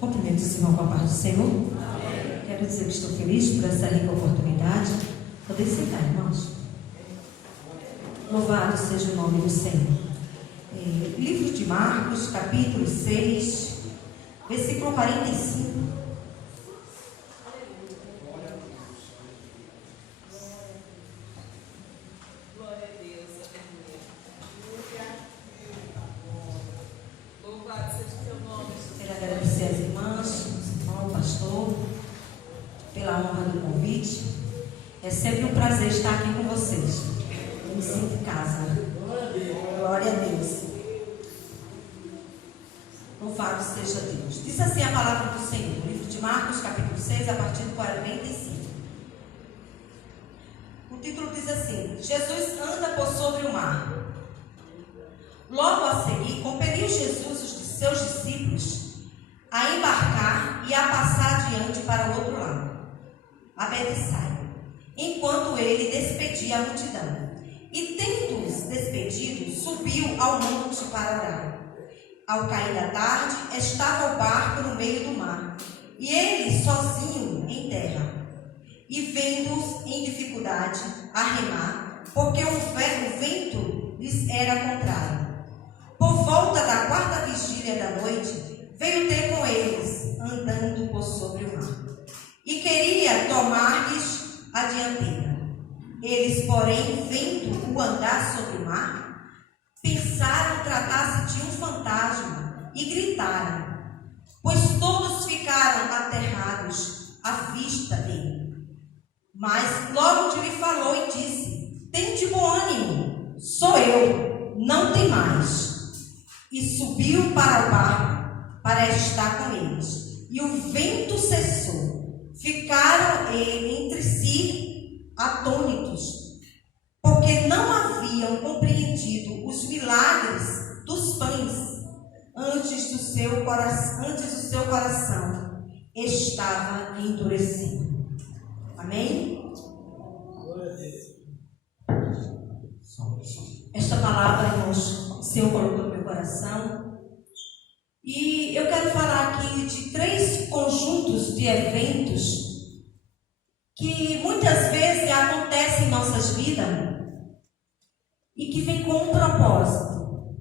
Cumprimento o irmão com a paz do Senhor. Amém. Quero dizer que estou feliz por essa rica oportunidade. Poder sentar, irmãos. Louvado seja o nome do Senhor. Livro de Marcos, capítulo 6, versículo 45. É sempre um prazer estar aqui com vocês. Eu me sinto em casa. Glória a Deus. Louvado seja Deus. Diz assim a palavra do Senhor. Livro de Marcos, capítulo 6, a partir do 45. O título diz assim: Jesus anda por sobre o mar. Logo a seguir, compeliu Jesus os seus discípulos a embarcar e a passar adiante para o outro lado, a Betsaida, enquanto ele despedia a multidão. E tendo-os despedido, subiu ao monte para orar. Ao cair da tarde, estava o barco no meio do mar, e ele sozinho em terra. E vendo-os em dificuldade a remar, porque o vento lhes era contrário. Por volta da quarta vigília da noite, veio ter com eles, andando por sobre o mar, e queria tomar-lhes a dianteira. Eles, porém, vendo-o andar sobre o mar, pensaram tratar-se de um fantasma e gritaram, pois todos ficaram aterrados à vista dele. Mas logo lhe falou e disse: tende bom ânimo, sou eu, não tem mais. E subiu para o barco para estar com eles. E o vento cessou. Ficaram entre si atônitos, porque não haviam compreendido os milagres dos pães. Antes o seu coração estava endurecido. Amém? Esta palavra, irmãos, o Senhor colocou no meu coração. E eu quero falar aqui de 3 conjuntos de eventos que muitas vezes acontecem em nossas vidas e que vem com um propósito.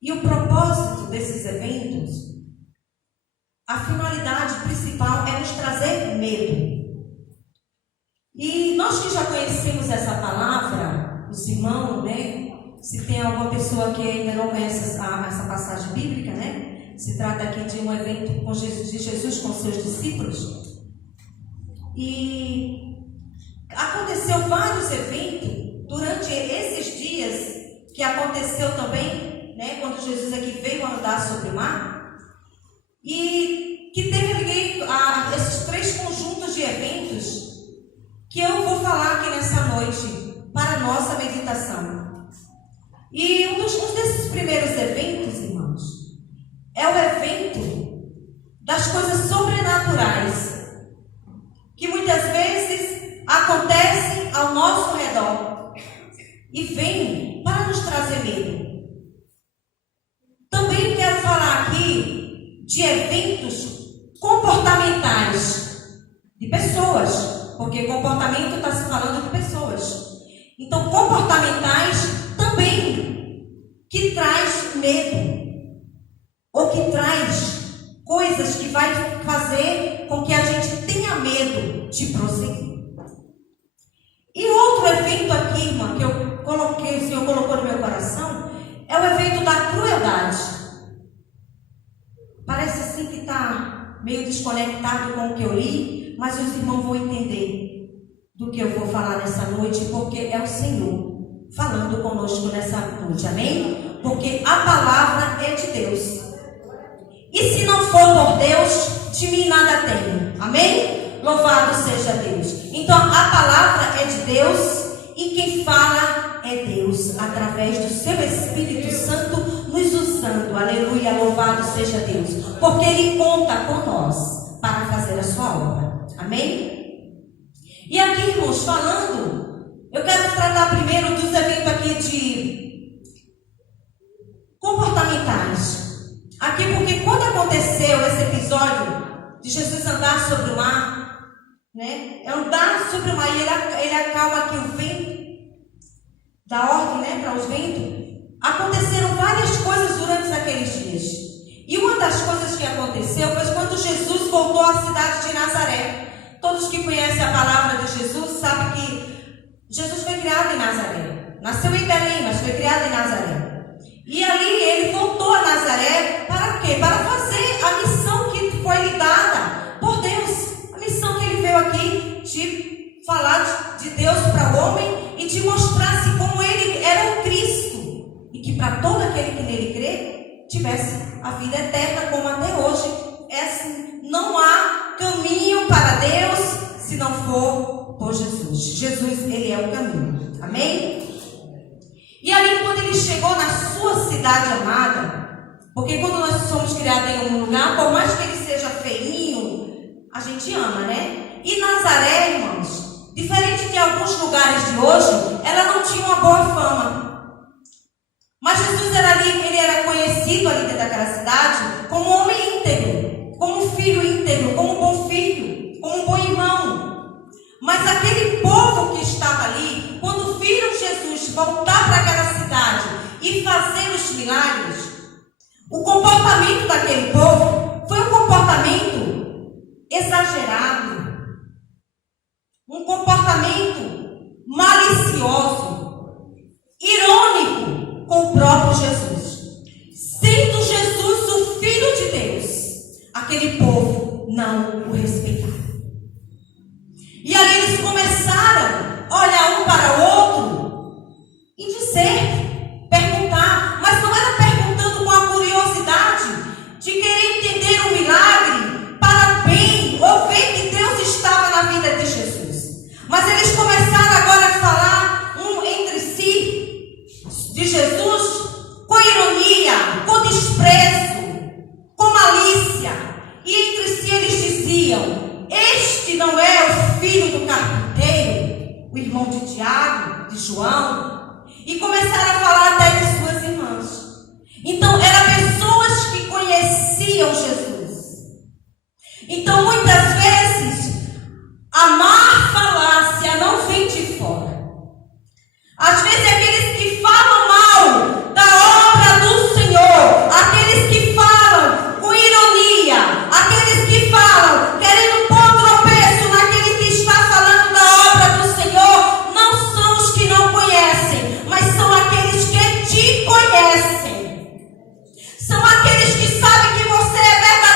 E o propósito desses eventos, a finalidade principal é nos trazer medo. E nós que já conhecemos essa palavra, os irmãos, né? Se tem alguma pessoa que ainda não conhece essa passagem bíblica, né? Se trata aqui de um evento de Jesus com seus discípulos. E aconteceu vários eventos durante esses dias, que aconteceu também, né? Quando Jesus aqui veio andar sobre o mar. E que teve esses 3 conjuntos de eventos que eu vou falar aqui nessa noite para a nossa meditação. E um desses primeiros eventos, irmãos, é o evento das coisas sobrenaturais, que muitas vezes acontecem ao nosso redor e vêm para nos trazer medo. Também quero falar aqui de eventos comportamentais de pessoas, porque comportamento está se falando de pessoas. Então, comportamentais também, que traz medo, ou que traz coisas que vai fazer com que a gente tenha medo de prosseguir. E outro evento aqui, irmã, que eu coloquei, o Senhor colocou no meu coração, é o evento da crueldade. Parece assim que está meio desconectado com o que eu li, mas os irmãos vão entender do que eu vou falar nessa noite, porque é o Senhor falando conosco nessa noite, amém? Porque a palavra é de Deus. E se não for por Deus, de mim nada tenho, amém? Louvado seja Deus. Então a palavra é de Deus e quem fala é Deus, através do seu Espírito Santo nos usando, aleluia, louvado seja Deus. Porque Ele conta com nós para fazer a sua obra, amém? E aqui, irmãos, falando, eu quero tratar primeiro dos eventos aqui de comportamentais. Aqui porque quando aconteceu esse episódio de Jesus andar sobre o mar, né? Andar sobre o mar e ele acalma aqui o vento, dá ordem, né, para os ventos. Aconteceram várias coisas durante aqueles dias. E uma das coisas que aconteceu foi quando Jesus voltou à cidade de Nazaré. Todos que conhecem a palavra de Jesus sabem que Jesus foi criado em Nazaré. Nasceu em Belém, mas foi criado em Nazaré. E ali ele voltou a Nazaré para quê? Para fazer a missão que foi lhe dada por Deus. A missão que ele veio aqui de falar de Deus para o homem e de mostrar-se como ele era o Cristo. E que para todo aquele que nele crê, tivesse a vida eterna como até hoje. Não há caminho para Deus se não for por Jesus. Jesus, ele é o caminho. Amém? E ali quando ele chegou na sua cidade amada, porque quando nós somos criados em um lugar, por mais que ele seja feinho, a gente ama, né? E Nazaré, irmãos, diferente de alguns lugares de hoje, ela não tinha uma boa fama. Mas Jesus era ali, ele era conhecido ali dentro daquela cidade como um homem íntegro, como um filho íntegro, como um bom filho, como um bom irmão. Mas aquele povo que estava ali, quando viram Jesus voltar para aquela cidade e fazer os milagres, o comportamento daquele povo foi um comportamento exagerado, um comportamento malicioso, irônico com o próprio Jesus. Sendo Jesus o Filho de Deus, aquele povo não o respeitava. E ali eles começaram a olhar um para o outro e dizer, perguntar, mas não era perguntando com a curiosidade de querer entender o milagre para bem ou ver que Deus estava na vida de Jesus. Mas eles começaram agora a falar entre si de Jesus com ironia, com desprezo, com malícia. E entre si eles diziam: este não é o filho do carpinteiro, o irmão de Tiago, de João? E começaram a falar até de suas irmãs. Então, eram pessoas que conheciam Jesus. Então, muitas vezes, a má falácia não vem de fora. Às vezes, aqueles que falam mal da obra do Senhor, aqueles que falam com ironia, aqueles que falam querendo pôr tropeço naquele que está falando da obra do Senhor, não são os que não conhecem, mas são aqueles que te conhecem. São aqueles que sabem que você é verdadeiro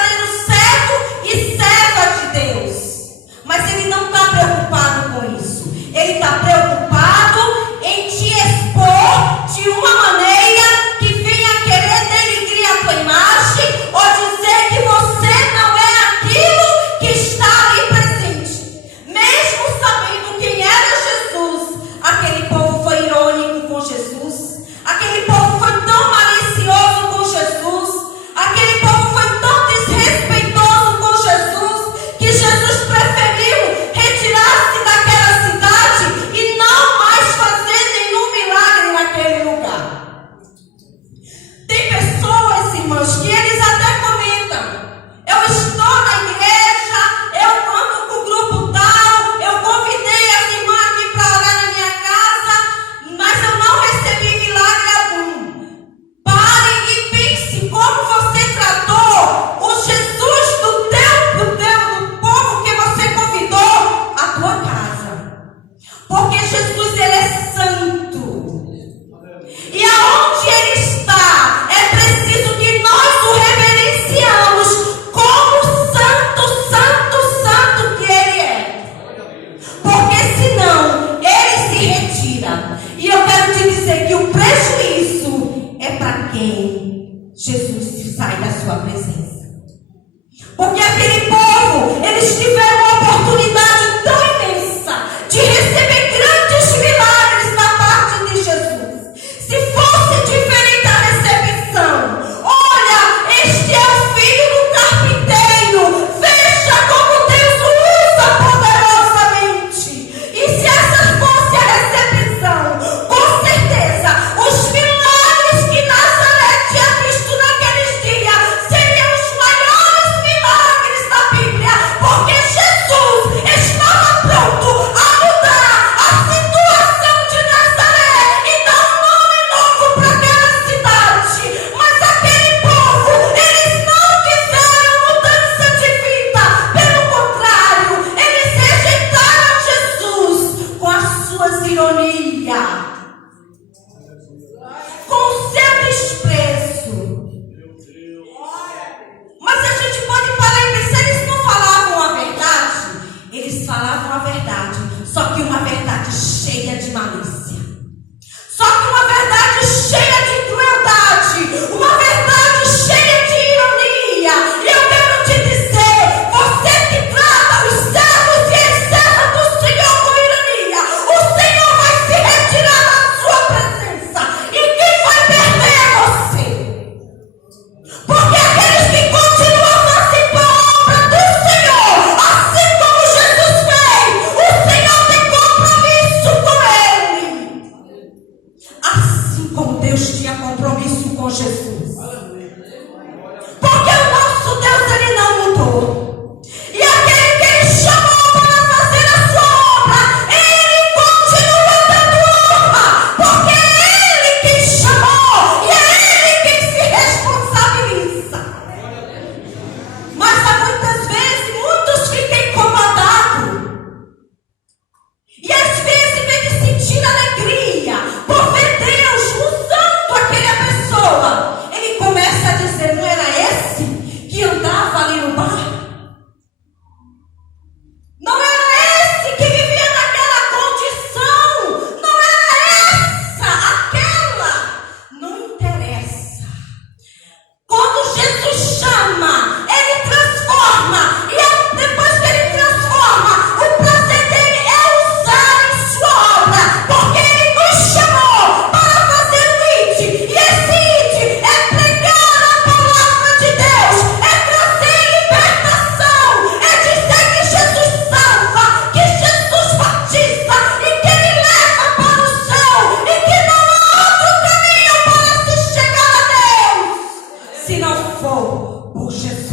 por Jesus.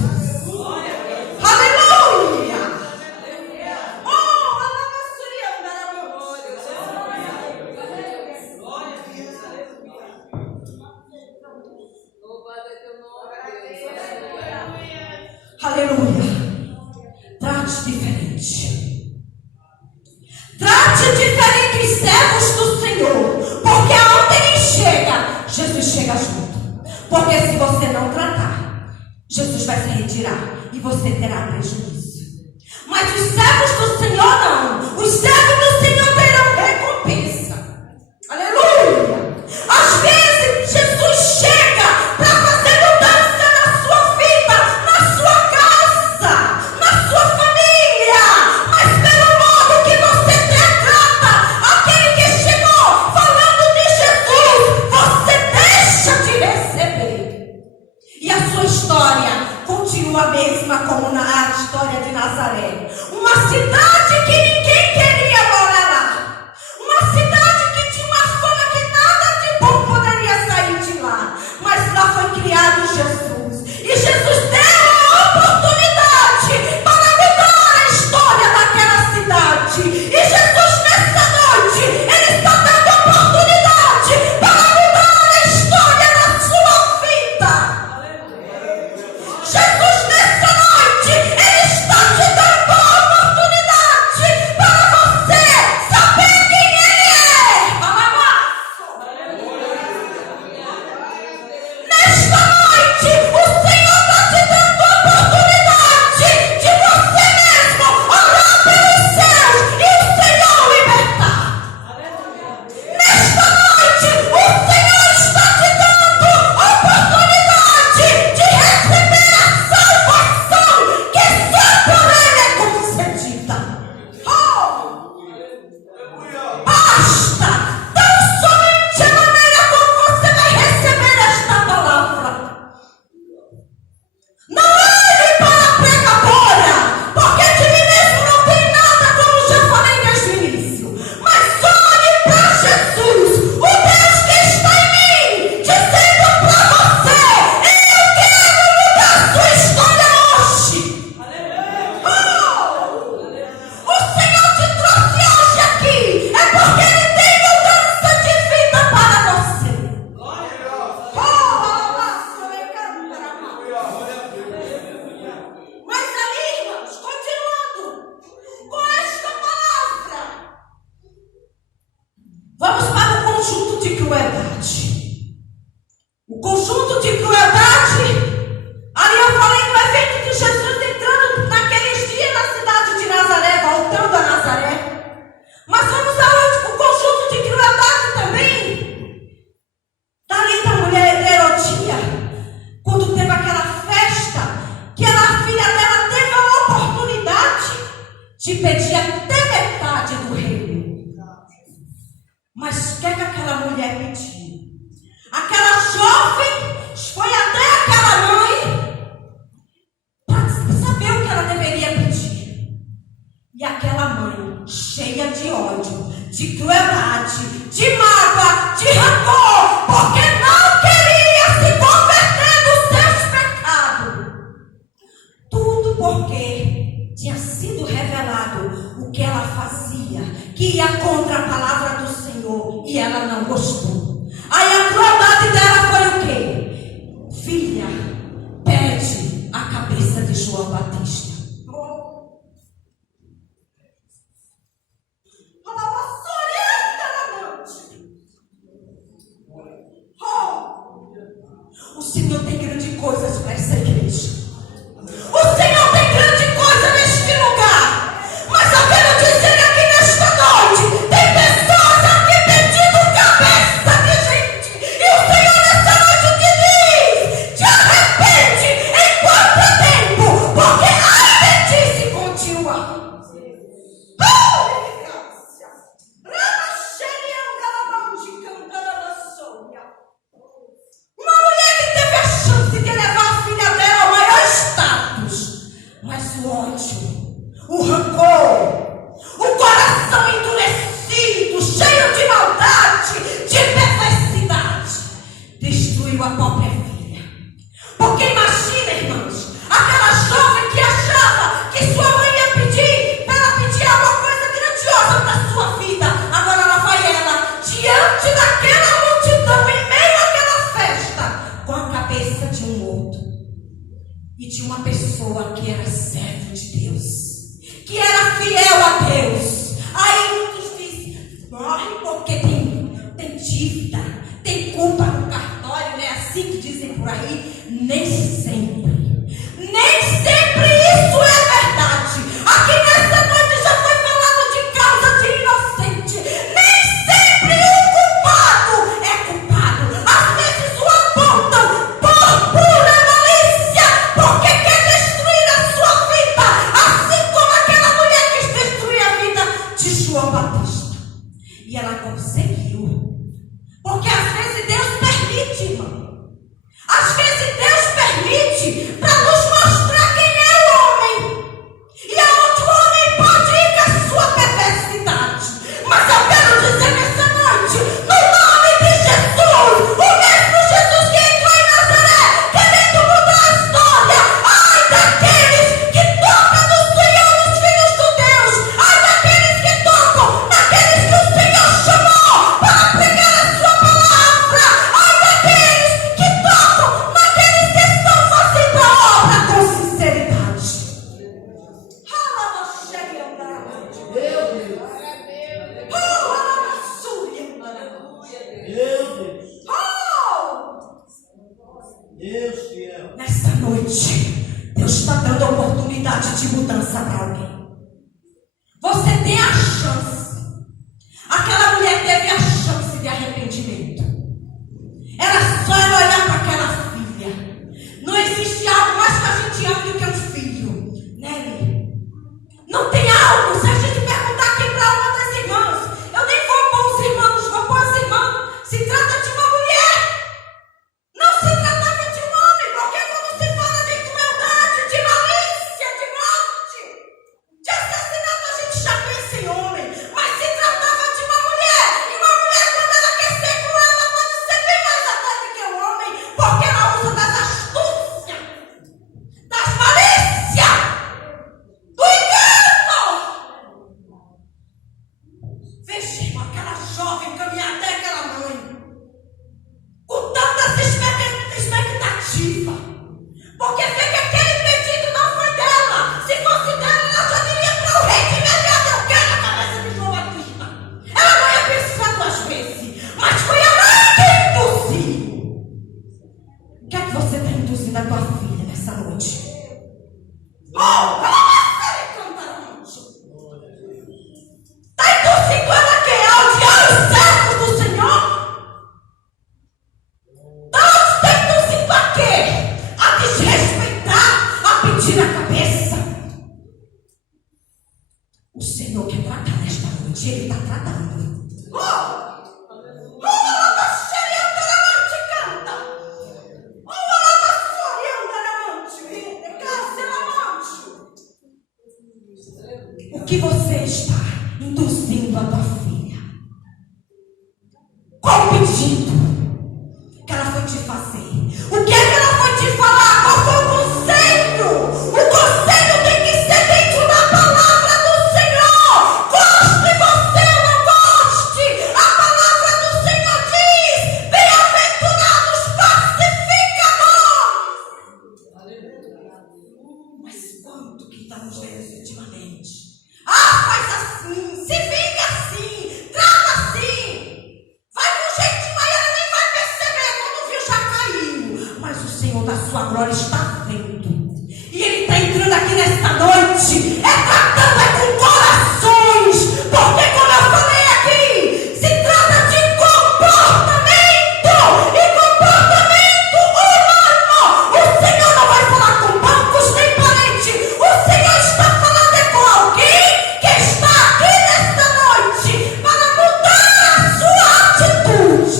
Aleluia! Aleluia! Trate diferente. Trate diferente os servos do Senhor. Porque aonde ele chega, Jesus chega junto. Porque se você não tratar, Jesus vai se retirar e você terá prejuízo. Mas os servos do Senhor não. Os servos do Senhor terão recompensa. Aleluia! Às vezes Jesus chega para fazer mudança na sua vida, na sua casa, na sua família. Mas pelo modo que você trata aquele que chegou falando de Jesus, você deixa de receber. E a sua história continua a mesma como na história de Nazaré. Uma cidade que ninguém queria morar lá. Uma cidade que tinha uma fama que nada de bom poderia sair de lá. Mas lá foi criado Jesus. E Jesus deu a oportunidade para mudar a história daquela cidade. E Jesus nessa noite, Ele está dando a oportunidade para mudar a história da sua vida. Jesus nessa noite, Ele está te dando a oportunidade para você saber quem Ele é. Nesta noite, o Senhor está te dando a oportunidade de você mesmo orar pelos céus e o Senhor libertar. Nesta noite, o Senhor está te dando a oportunidade de receber a salvação que só por Ele é concedida. Basta tão somente a maneira como você vai receber esta palavra. Não olhe para a pregadora, porque de mim mesmo não tem nada, como já falei desde o início. Mas olhe para Jesus, o Deus que está em mim, dizendo para você: eu quero mudar a sua história hoje. O Senhor te trouxe hoje aqui, é porque Ele tem mudança de vida para você. Mas ali, irmãos, continuando com esta palavra, vamos para o conjunto de crueldade. O conjunto de crueldade, ali eu falei do evento de Jesus entrando naqueles dias na cidade de Nazaré, voltando a Nazaré. Mas vamos aonde? O conjunto de crueldade também. Dali da mulher Herodíada, quando teve aquela festa, que a filha dela teve a oportunidade de pedir até metade do reino. Mas o que é que aquela mulher pediu? Aquela jovem foi até aquela mãe para saber o que ela deveria pedir. E aquela mãe, cheia de ódio, de crueldade, de mágoa, de rancor, porque não queria se converter dos seus pecados. Tudo porque tinha sido revelado o que ela fazia, que ia contra a palavra do Senhor, e ela não gostou. Aí a crueldade dela foi o quê? Filha, pede a cabeça de João Batista. O Senhor tem grandes coisas para essa igreja. O Senhor tem grande coisa neste lugar. Mas eu quero dizer aqui nesta noite, tem pessoas aqui pedindo cabeça de gente. E o Senhor nessa noite te diz: te arrepende enquanto é tempo, porque pessoa que era servo de Deus, que era fiel a Deus. Aí muitos dizem, morre porque tem dívida, tem culpa no cartório, né? Assim que dizem por aí. Nem sempre isso é verdade. Aqui nessa noite já foi falado de causa de inocente. Nem sempre o culpado é culpado. Às vezes o apontam por pura malícia, porque quer destruir a sua vida, assim como aquela mulher quis destruir a vida de João Batista. E ela conseguiu. Porque às vezes Deus permite, irmão. Às vezes Deus permite para nos mostrar quem é o homem. E aonde o homem pode ir com a sua perversidade. Mas eu quero dizer nessa noite, no nome de Jesus, o mesmo Jesus que entrou em Nazaré, querendo mudar a história. Ai daqueles que tocam no Senhor, nos filhos de Deus. Ai daqueles que tocam naqueles que o Senhor chamou para pregar a sua palavra. Ai daqueles que tocam naqueles que estão fazendo a obra com sinceridade. Deus fiel. Nessa noite, Deus está dando a oportunidade de mudança para alguém. Você tem a chance. Aquela mulher teve a chance de arrependimento. Era só ela olhar para aquela filha. Não existe algo mais que a gente ama do que um filho, né? Não tem algo. Se a gente perguntar aqui para uma das irmãs, eu nem vou pôr os irmãos, vou pôr as irmãs. Se trata de uma mulher. Não se tratava de um homem, porque quando se fala de crueldade, de malícia, de morte, de assassinato, a gente já pensa em homem. Mas se tratava de uma mulher. E uma mulher, quando ela quer ser cruel, ela pode ser bem mais até do que um homem, porque ela usa das astúcias, das malícias, do engano. Veja, irmão, aquela jovem caminhar até aquela mãe com tantas expectativas, porque vê que aquele pedido não foi dela. Se fosse dela, ela já diria para o rei de imediato: eu quero a cabeça de João Batista. Ela não ia pensar duas vezes, mas foi a mãe que induziu. O que é que você está induzindo a tua filha nessa noite? Está induzindo ela a quê? A odiar os servos do Senhor? Está induzindo a quê? A desrespeitar, a pedir a cabeça. O Senhor quer tratar nesta noite, Ele está tratando. O que você está induzindo a tua filha? Qual o pedido que ela foi te fazer? O que é que ela foi te falar? Qual foi o conselho? O conselho tem que ser dentro da palavra do Senhor. Goste você ou não goste, a palavra do Senhor diz: bem-aventurados pacificadores. Mas quanto que estamos vendo ultimamente? Faz assim, se vinga assim, trata assim. Vai com jeitinho, aí ela nem vai perceber. Quando viu, já caiu. Mas o Senhor da sua glória está vendo. E Ele está entrando aqui nesta noite. Tratando com corações. Porque como eu falei aqui, se trata de comportamento. E comportamento humano. O Senhor não vai falar com bancos nem parentes. O Senhor está falando com alguém que está aqui nesta noite para mudar a sua atitude.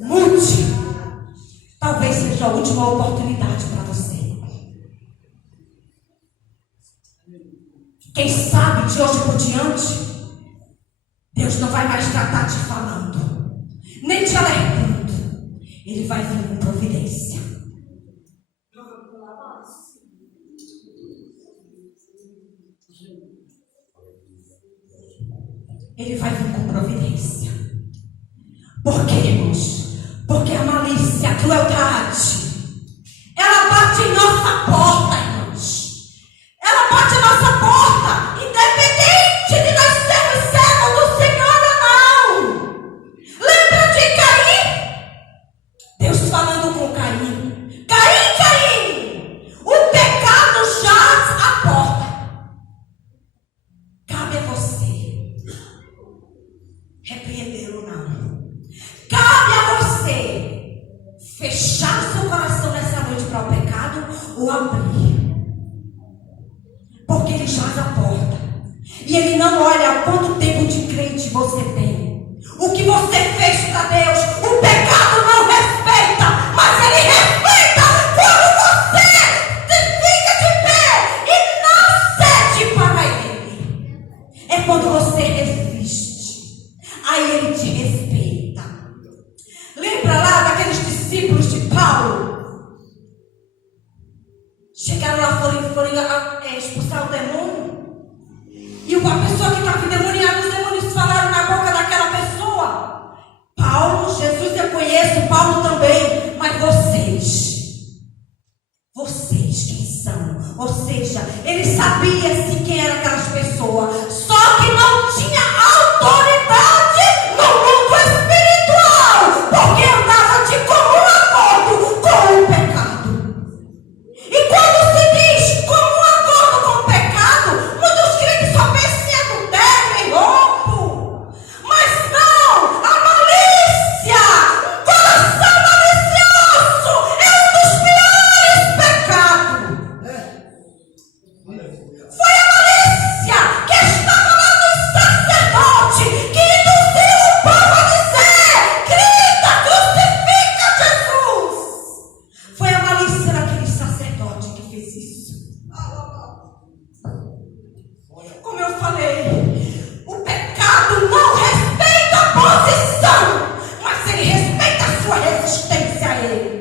Mude. Talvez seja a última oportunidade para você. Quem sabe de hoje por diante, Deus não vai mais tratar te falando, nem te alertando. Ele vai vir com providência. Ele vai vir com providência. Por quê, irmãos? Porque a malícia, a crueldade, ela bate em nós. ou abrir. Porque ele jaz a porta. E ele não olha quanto tempo de crente você tem. O que você fez para Deus, o pecado não respeita, mas ele respeita quando você fica de pé e não cede para ele. É quando você resiste. Aí ele te respeita. Lembra lá daqueles discípulos de Paulo? Chegaram lá, foram expulsar o demônio. E uma pessoa que estava endemoniada, os demônios falaram na boca daquela pessoa. Paulo, Jesus eu conheço, Paulo também. Mas vocês quem são? Ou seja, ele sabia sim quem eram aquelas pessoas. Só que não tinha autoridade no mundo espiritual. Porque andava de comum acordo com o pecado. E quando se diz comum acordo com o pecado, muitos crentes só pensam em adultério, em roubo. Mas não, a malícia, um coração malicioso é um dos piores pecados. Foi a malícia que estava lá no sacerdote, que induziu o povo a dizer: grita, crucifica Jesus. Foi a malícia daquele sacerdote que fez isso. Como eu falei, o pecado não respeita a posição, mas ele respeita a sua resistência a ele.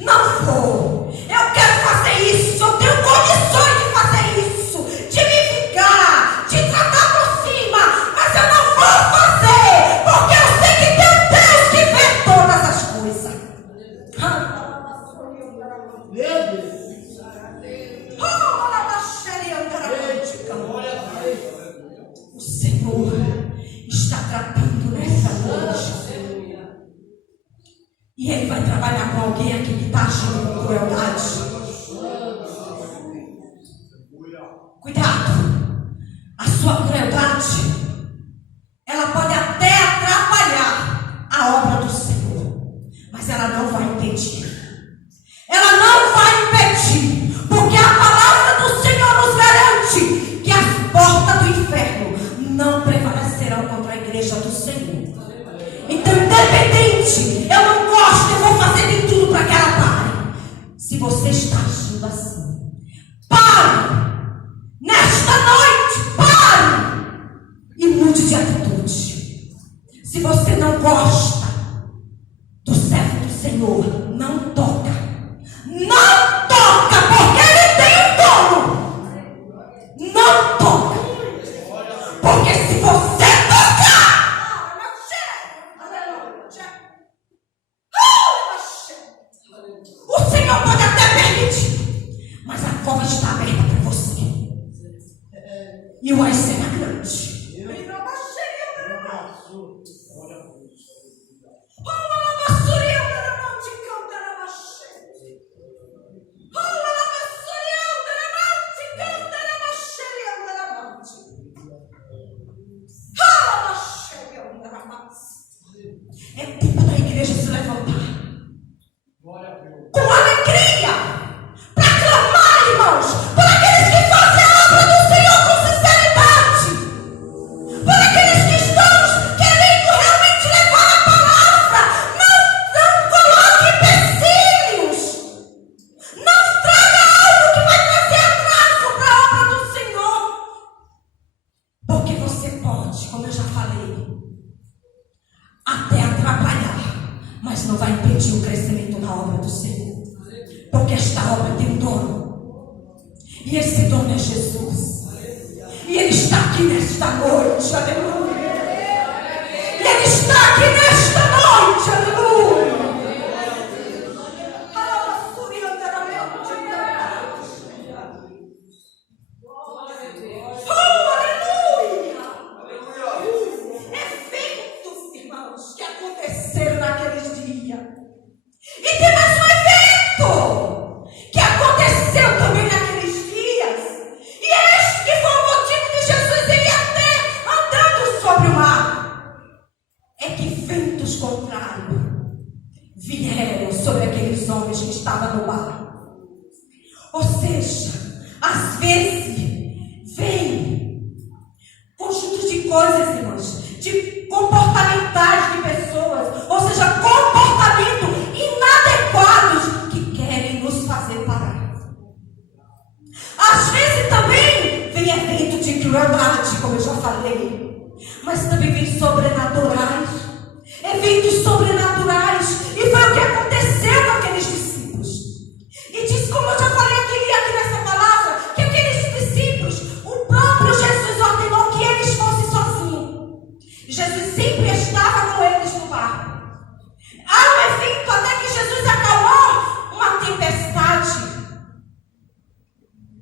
Não vou. Eu quero fazer isso. Eu tenho condições de fazer isso, de me vingar, de tratar por cima, mas eu não vou fazer, porque eu sei que tem um Deus que vê todas as coisas. O Senhor está tratando nessa noite. E Ele vai trabalhar com alguém aqui que está agindo com crueldade. Cuidado. A sua crueldade, ela pode até atrapalhar a obra do Senhor, mas ela não vai impedir. Ela não vai impedir, porque a palavra do Senhor nos garante que as portas do inferno não prevalecerão contra a igreja do Senhor. Então, independente, eu não gosto, eu vou fazer de tudo para que ela pare. Se você está agindo assim, pare! Nesta noite, pare! E mude de atitude. Se você não gosta do servo do Senhor, não toca. Não toca, porque ele tem um dono. Não toca. Porque se você tocar, o Senhor pode até permitir, mas a cova está aberta para você. E vai ser grande. É tempo da igreja se levantar com alegria para clamar, irmãos, por aqueles que fazem a obra do Senhor com sinceridade, por aqueles que estão querendo realmente levar a palavra. Não coloque empecilhos, não traga algo que vai trazer atraso para a obra do Senhor, porque você pode, como eu já falei, até atrapalhar, mas não vai impedir o crescimento da obra do Senhor, porque esta obra tem um dono, e esse dono é Jesus, e Ele está aqui nesta noite, aleluia, e Ele está aqui nesta noite, aleluia. Eventos, irmãos, que aconteceram naqueles dias. E tem mais um evento que aconteceu também naqueles dias. E este que foi o motivo de Jesus ir até andando sobre o mar. É que vem Ou seja, às vezes vem conjuntos de coisas, irmãos, de comportamentais de pessoas, ou seja, comportamentos inadequados que querem nos fazer parar. Às vezes também vem evento de crueldade, como eu já falei, mas também vem sobrenaturais, eventos sobrenaturais, e foi o que aconteceu com aqueles discípulos. E diz, como eu já falei aqui nessa palavra, que aqueles discípulos, o próprio Jesus ordenou que eles fossem sozinhos. Jesus sempre estava com eles no barco. Há um evento até que Jesus acalmou uma tempestade,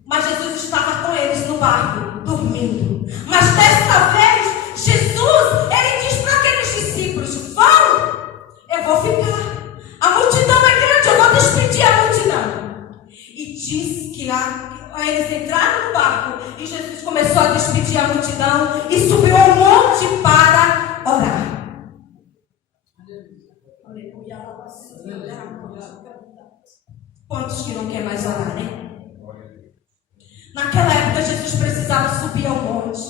mas Jesus estava com eles no barco, dormindo. Mas desta vez, Jesus, ele diz para aqueles discípulos: vão, eu vou ficar. A multidão é grande, eu vou despedir a multidão. E diz que eles entraram no barco e Jesus começou a despedir a multidão e subiu ao monte para orar. Quantos que não quer mais orar, né? Naquela época Jesus precisava subir ao monte,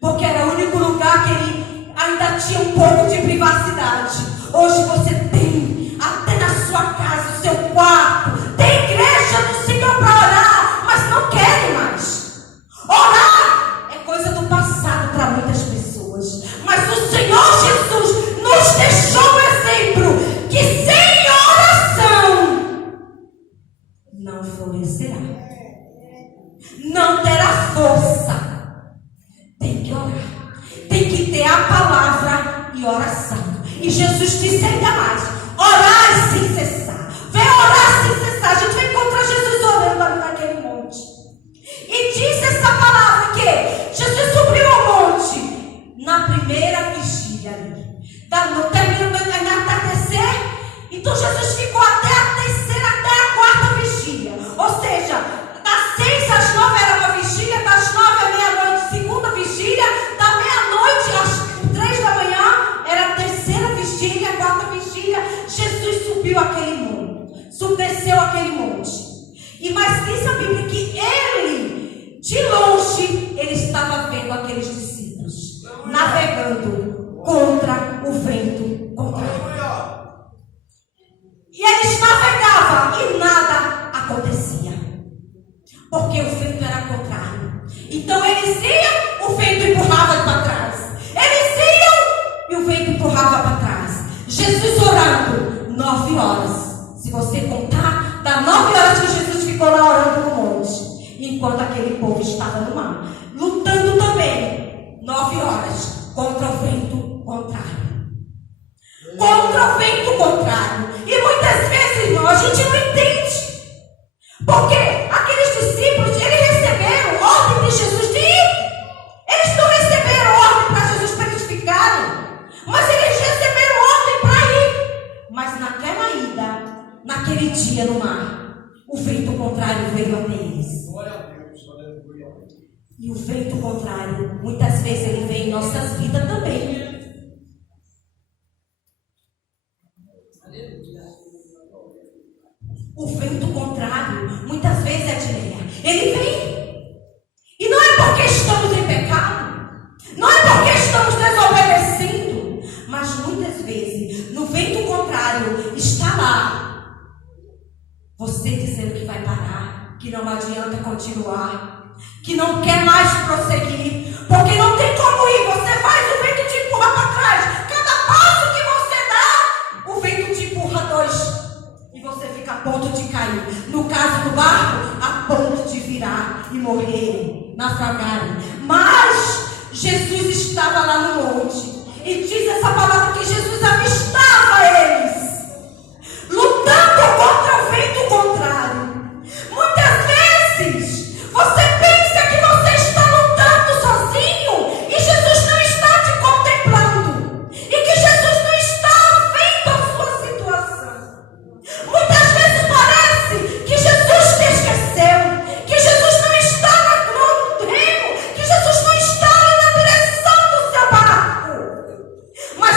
porque era o único lugar que ele ainda tinha um pouco de privacidade. Hoje você tem até na sua casa o seu quarto, tem igreja do Senhor para orar, mas não querem mais. Orar é coisa do passado para muitas pessoas, mas o Senhor Jesus nos deixou um exemplo que sem oração não florescerá, não terá força. Tem que orar, tem que ter a palavra e oração. E Jesus disse ainda mais: orar sem cessar. Vem orar sem cessar. A gente vai encontrar Jesus orando ali naquele monte. E disse essa palavra que Jesus subiu ao monte na primeira vigília ali. Terminou de atardecer. Então Jesus ficou até a terceira, até a quarta vigília. Ou seja, das 6 às 9 era uma vigília, das 9 à meia-noite, segunda vigília, da meia-noite às 3 da manhã era a terceira vigília, a quarta vigília. Jesus subiu aquele monte, desceu aquele monte. E mas diz a Bíblia que ele, de longe, ele estava vendo aqueles discípulos navegando contra o vento contrário. E eles navegavam e nada acontecia, porque o vento era contrário. Então eles iam, o vento empurrava para trás. Eles iam e o vento empurrava para trás. Jesus orando 9 horas. Se você contar, dá 9 horas que Jesus ficou lá orando no monte, enquanto aquele povo estava no mar, lutando também 9 horas contra o vento contrário. Contra o vento contrário. E muitas vezes, irmão, a gente não entende. Porque aqueles discípulos, eles receberam ordem de Jesus de ir. Eles não receberam ordem para Jesus para eles ficarem, mas eles receberam ordem para ir. Mas naquela ida, naquele dia no mar, o vento contrário veio até eles. E o vento contrário, muitas vezes ele vem em nossas vidas também. O vento contrário, muitas vezes, Edneia, ele vem. E não é porque estamos em pecado, não é porque estamos desobedecendo, mas muitas vezes, no vento contrário, está lá você dizendo que vai parar, que não adianta continuar, que não quer mais prosseguir, porque não tem como ir. Você faz, o vento te empurra para trás. Cada passo que você dá, o vento te empurra 2. Você fica a ponto de cair. No caso do barco, a ponto de virar e morrer, naufragar. Mas Jesus estava lá no monte. E diz essa palavra que Jesus avistava eles lutando contra o vento contrário. Muitas vezes você pensa que você está lutando sozinho e Jesus não está te contemplando, e que Jesus não está vendo a sua situação. Muitas vezes parece que Jesus te esqueceu, que Jesus não está no reino, que Jesus não está na direção do seu barco. Mas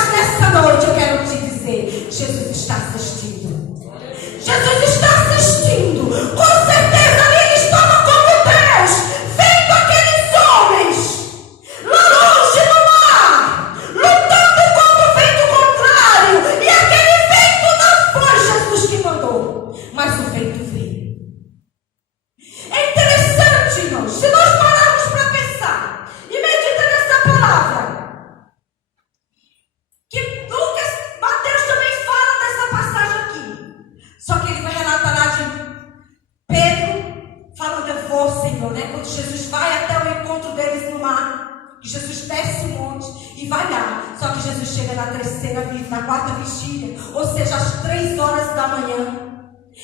possível, né? Quando Jesus vai até o encontro deles no mar, que Jesus desce o monte e vai lá. Só que Jesus chega na quarta vigília, ou seja, às 3 horas da manhã.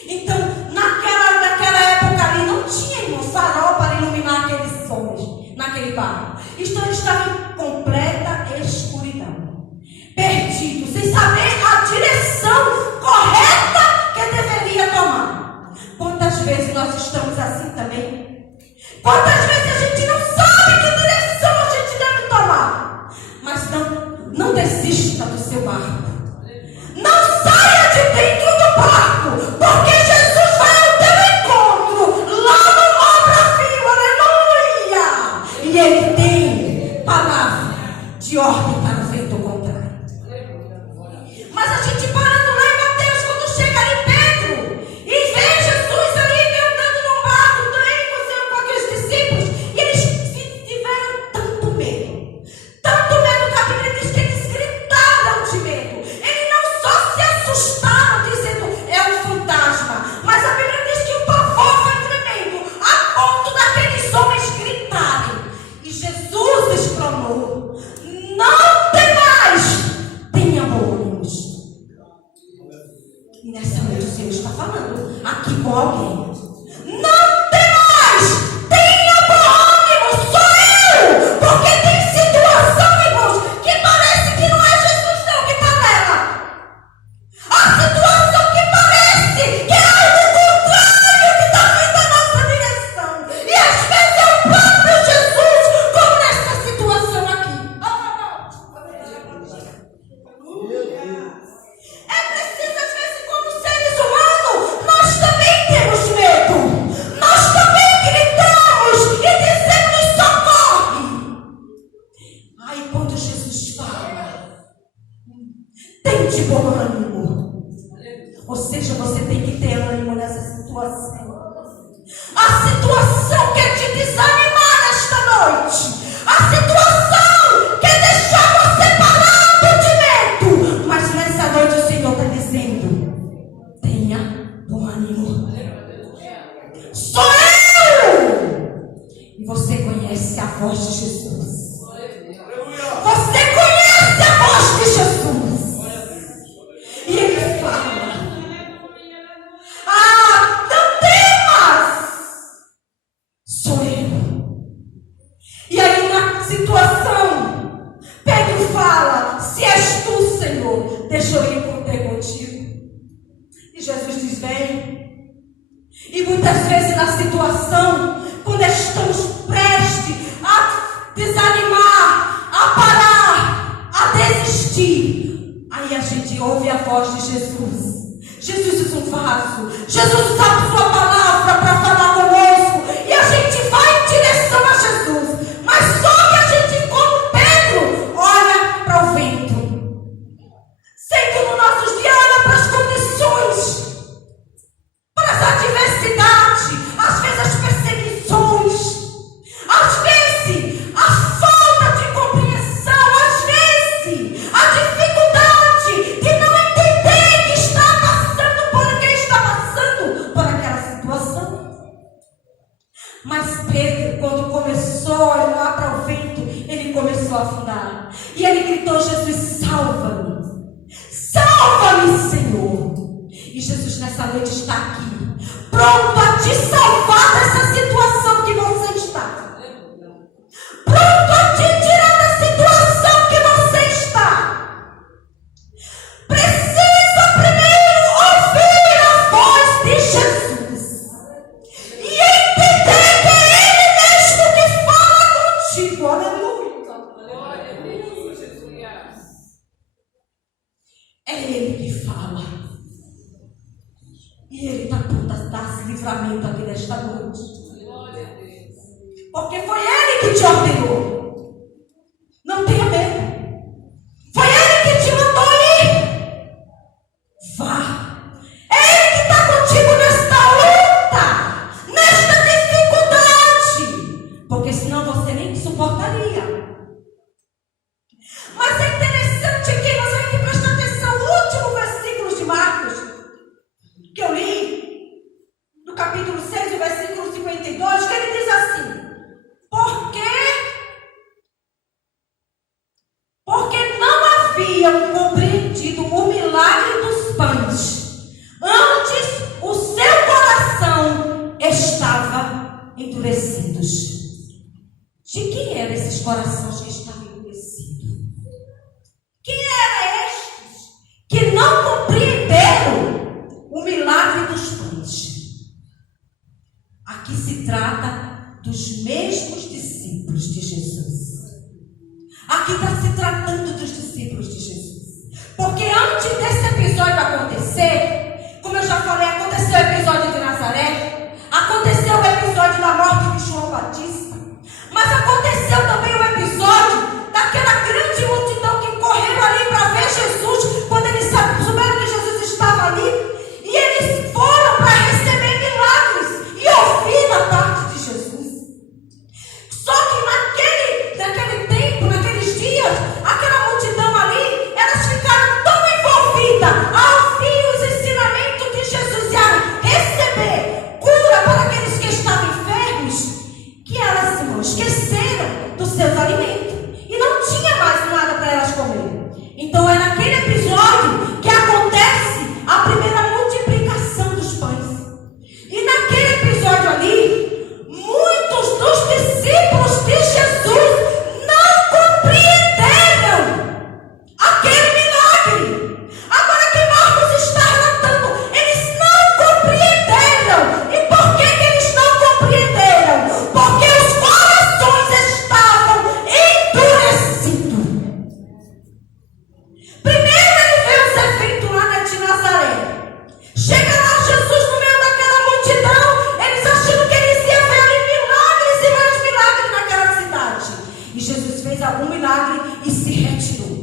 Então, naquela época ali, não tinha, irmão, farol para iluminar aqueles homens, naquele barco. Então, eles estavam em completa escuridão, perdidos, sem saber a direção correta que deveria tomar. Quantas vezes nós estamos assim também? Quantas vezes a gente não sabe que direção a gente deve tomar? Mas não desista do seu barco. Não saia de dentro do barco, porque Jesus vai ao teu encontro lá no mar bravio, aleluia! E Ele tem palavra de ordem para o vento contrário. Mas a gente parando lá em Mateus, quando chega ali Pedro e vê Jesus ali andando no barco, também com aqueles discípulos, e eles tiveram tanto medo que a Bíblia diz que eles gritaram de medo. Eles não só se assustaram dizendo é um fantasma, mas a Bíblia diz que o pavor foi tremendo a ponto daqueles homens gritarem. E Jesus exclamou: não temais, tenha bom ânimo. E nessa noite o Senhor está falando aqui com alguém. Não temais, tenha bom ânimo, sou eu. Porque tem situação, irmãos, que parece que não é Jesus não que está nela. A situação que parece que é algo contrário que está vindo na nossa direção. E às vezes é o próprio Jesus, como nessa situação aqui. É preciso, às vezes, como seres humanos, nós também temos medo. Nós também gritamos e dizemos socorre. Aí quando Jesus fala, tem de bom ânimo. Ou seja, você tem que ter ânimo nessa situação. A situação quer te desanimar nesta noite. A situação quer deixar você parado de medo. Mas nessa noite o Senhor está dizendo: tenha bom ânimo. Sou eu! E você conhece a voz de Jesus. Você conhece a voz de Jesus. E Ele fala: não temas, sou eu. E aí na situação, Pedro fala: se és tu, Senhor, deixa eu ir ter contigo. E Jesus diz: vem. E muitas vezes na situação, quando estamos prestes a desanimar, a parar, a desistir, aí a gente ouve a voz de Jesus. Jesus usa um vaso. Jesus usa a sua palavra para falar conosco. E a gente vai em direção a Jesus. Mas só que a gente, como Pedro, olha para o vento. Sempre nos nossos dias, olha para as condições, para as adversidades, às vezes as perseguições, às vezes a falta de compreensão, às vezes a dificuldade de não entender que está passando por quem está passando por aquela situação. Mas Pedro, quando começou a olhar para o vento, ele começou a afundar. E ele gritou: Jesus, salva-me. Salva-me, Senhor. E Jesus nessa noite está aqui, pronto a te salvar dessa situação que você está. Pronto a te tirar da situação que você está. Precisa primeiro ouvir a voz de Jesus e entender que é Ele mesmo que fala contigo. Aleluia. É Ele que fala. E Ele está pronto a dar livramento aqui nesta noite. Porque foi Ele que te ordenou. Não tenha medo. Foi Ele que te mandou ir. Vá. É Ele que está contigo nesta luta, nesta dificuldade. Porque senão você nem suportaria. Mas é interessante que nós temos que prestar atenção no último versículo de Marcos, que eu li, no capítulo 6, o versículo 52, que ele diz assim: endurecidos. De quem eram esses corações que estavam endurecidos? Quem eram estes que não compreenderam o milagre dos pães? Aqui se trata dos mesmos discípulos de Jesus. Aqui está se tratando dos discípulos de Jesus. Porque antes desse episódio acontecer, como eu já falei, aconteceu o episódio de Nazaré, aconteceu o episódio da morte de João Batista, mas aconteceu também o episódio daquela grande multidão que correu ali para ver Jesus, quando eles souberam que Jesus estava ali, e eles foram para receber milagres e ouvir da parte de Jesus. Só que naquele tempo, naqueles dias, aquela multidão ali, elas ficaram tão envolvidas ao ouvir os ensinamentos de Jesus e a receber cura para aqueles que estavam enfermos, que elas se esqueceram dos seus alimentos e não tinha mais nada para elas comer. Então é naquele episódio que acontece a primeira multiplicação dos pães. E naquele episódio ali, muitos dos discípulos de Jesus não compreenderam aquele milagre. Agora que Marcos está relatando, eles não compreenderam. E por que eles não compreenderam? Porque os corações estavam endurecidos. Primeiro ele vê os eventos lá de Nazaré. Chega lá Jesus no meio daquela multidão, eles achando que eles iam ver ali milagres e mais milagres naquela cidade. E Jesus fez algum milagre e se retirou.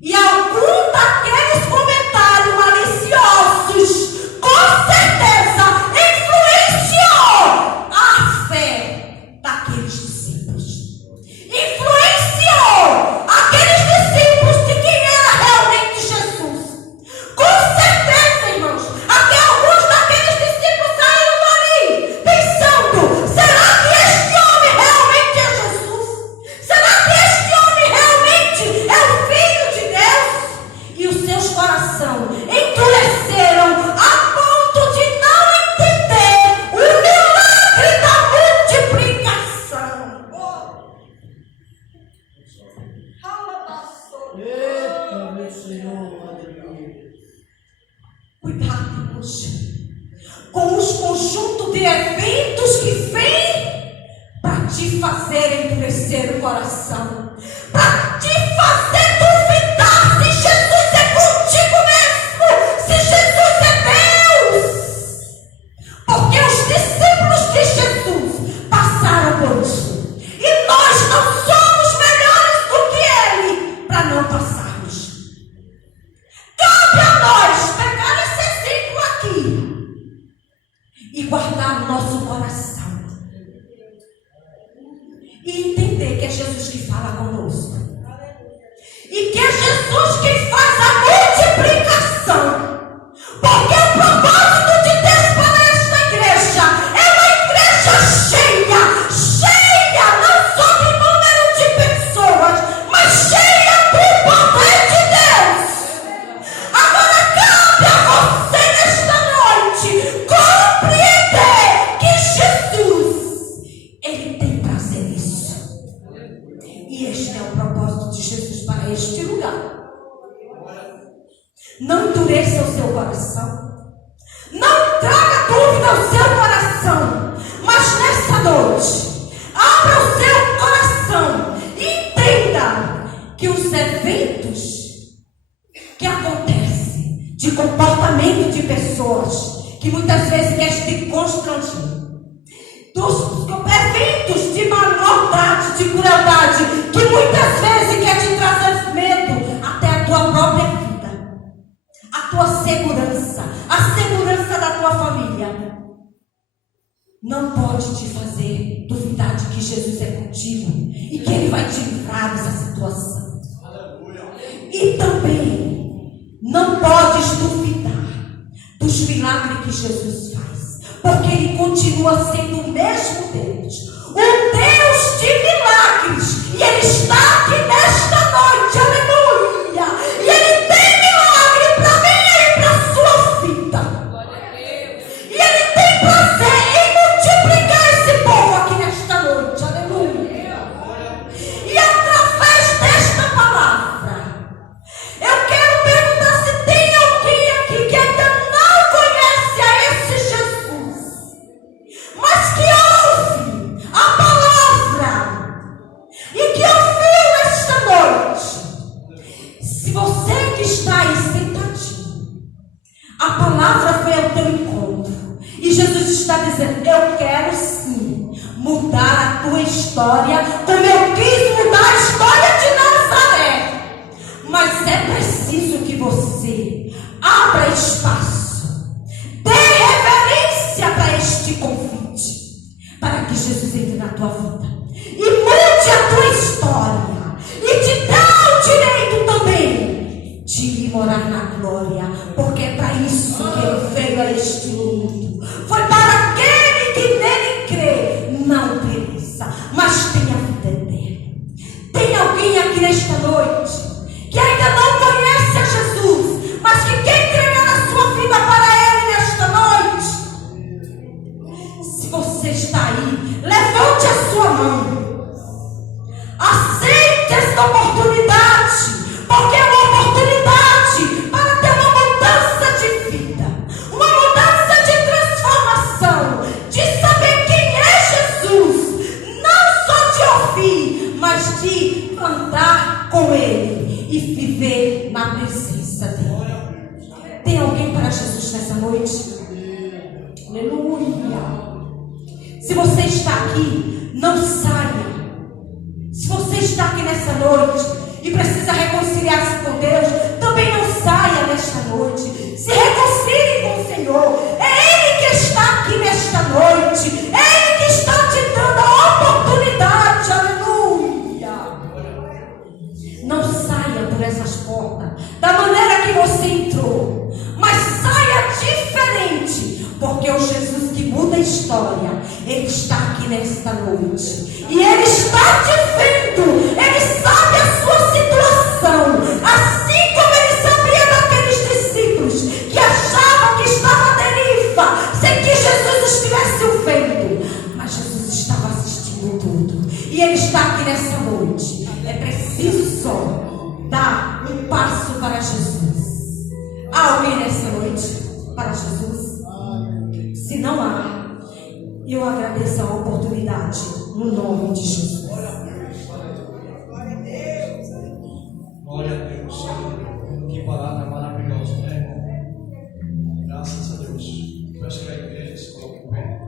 E algum daqueles comentários maliciosos, com certeza, influenciou a fé daqueles discípulos. Influenciou aqueles discípulos de quem era realmente Jesus. Com certeza, irmãos, até alguns daqueles discípulos saíram dali pensando: será que este homem realmente é Jesus? Será que este homem realmente é o Filho de Deus? E os seus corações endureceram a ponto de não entender o milagre da multiplicação. Eita, meu Senhor, aleluia. Cuidado, irmãos, com os conjuntos de eventos que vêm para te fazer endurecer o coração, para te fazer duvidar se Jesus é contigo mesmo, se Jesus é Deus. Porque os discípulos de Jesus passaram por isso. E nós não somos melhores do que ele para não passarmos. Cabe a nós pegar esse exemplo aqui e guardar o nosso coração. E entender que é Jesus que fala conosco. E que é Jesus que faz a multiplicação. Porque o propósito de Deus para esta igreja é uma igreja cheia. Cheia não só de número de pessoas, mas cheia do poder de Deus. Agora cabe a você nesta noite compreender que Jesus, ele tem prazer nisso. E este é o propósito de Jesus para este lugar. Não endureça o seu coração. Não traga dúvida ao seu coração. Mas nessa noite, abra o seu coração e entenda que os eventos que acontecem de comportamento de pessoas que muitas vezes querem te constranger, dos eventos de maldade, de crueldade, que muitas vezes quer te trazer medo até a tua própria vida, a tua segurança, a segurança da tua família, não pode te fazer duvidar de que Jesus é contigo e que ele vai te livrar dessa situação. E também não podes duvidar dos milagres que Jesus faz, porque ele continua sendo o mesmo Deus, o Deus de milagres, e ele está aqui nesta noite, aleluia, e ele tem milagre para mim e para a sua vida, e ele tem prazer em multiplicar dizendo: eu quero sim mudar a tua história, como eu quis mudar a história de Nazaré. Mas é preciso que você abra espaço, dê reverência para este convite, para que Jesus entre na tua vida e mude a tua história, e te dá o direito também de ir morar na glória, porque é para isso que ele veio a este mundo. Foi para aquele que nele crê não pereça, mas tenha vida eterna. Tem alguém aqui nesta noite que ainda não conhece a Jesus, mas que quer entregar a sua vida para ele nesta noite? Se você está aí, levante a sua mão. Aceite esta oportunidade, porque é uma oportunidade para ter uma mudança de vida, uma mudança de transformação, de saber quem é Jesus, não só de ouvir, mas de andar com ele e viver na presença dele. Tem alguém para Jesus nessa noite? Aleluia! Se você está aqui, não saia. Se você está aqui nessa noite e precisa reconciliar-se com Deus, também não saia nesta noite. Se reconcilie com o Senhor. É Ele que está aqui nesta noite. É Ele que está te dando a oportunidade. Aleluia! Não saia por essas portas da maneira que você entrou, mas saia diferente, porque o Jesus que muda a história, Ele está aqui nesta noite. E Ele está te vendo. Ele sabe a sua situação, assim como Ele sabia daqueles discípulos que achavam que estava à deriva, sem que Jesus estivesse o vendo. Mas Jesus estava assistindo tudo. E Ele está aqui nessa noite. É preciso só dar um passo para Jesus. Há alguém nessa noite para Jesus? Se não há, eu agradeço a oportunidade no nome de Jesus. Glória a Deus. Que palavra maravilhosa, né, irmão? Graças a Deus. Peço que a igreja se coloque em pé.